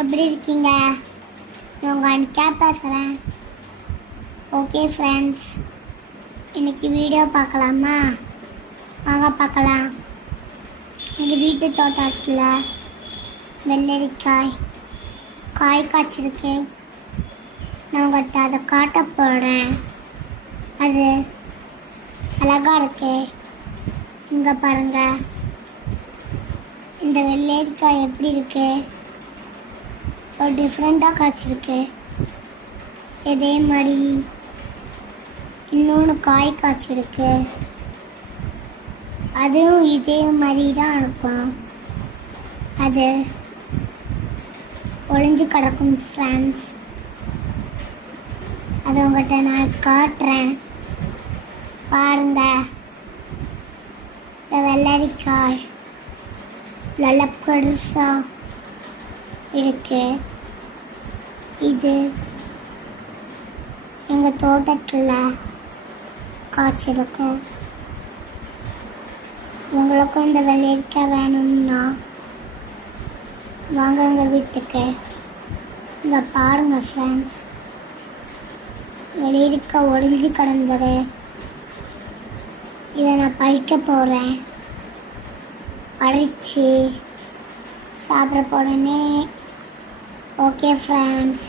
எப்படி இருக்கீங்க? உங்கள் நிக்கா பேசுகிறேன் ஓகே ஃப்ரெண்ட்ஸ் இன்றைக்கி வீடியோ பார்க்கலாமா? வாங்க பார்க்கலாம். எங்கள் வீட்டு தோட்டத்தில் வெள்ளரிக்காய் காய் காய்ச்சிருக்கு. நான் உங்கள்கிட்ட அதை காட்ட போகிறேன் அது அழகாக இருக்கு. இங்கே பாருங்க. இந்த வெள்ளரிக்காய் எப்படி இருக்குது ஒரு டிஃப்ரெண்ட்டாக காய்ச்சிருக்கு. இதே மாதிரி இன்னொன்று காய் காய்ச்சிருக்கு. அதுவும் இதே மாதிரி தான் இருக்கும். அது ஒளிஞ்சு கிடக்கும் ஃப்ரெண்ட்ஸ் அது உங்கள்கிட்ட நான் காட்டுறேன். பாருங்க. இந்த வெள்ளரிக்காய் நல்ல பெருசாக இருக்குது இது எங்கள் தோட்டத்தில் காய்ச்சிருக்கு. உங்களுக்கும் இந்த வெள்ளரிக்காய் வேணும்னா வாங்க எங்கள் வீட்டுக்கு. இங்கே பாருங்க ஃப்ரெண்ட்ஸ் வெளியிருக்க ஒளிஞ்சு கிடந்தது. இதை நான் பறிக்க போகிறேன் பறித்து சாப்பிட போகிறேனே ஓகே ஃப்ரெண்ட்ஸ்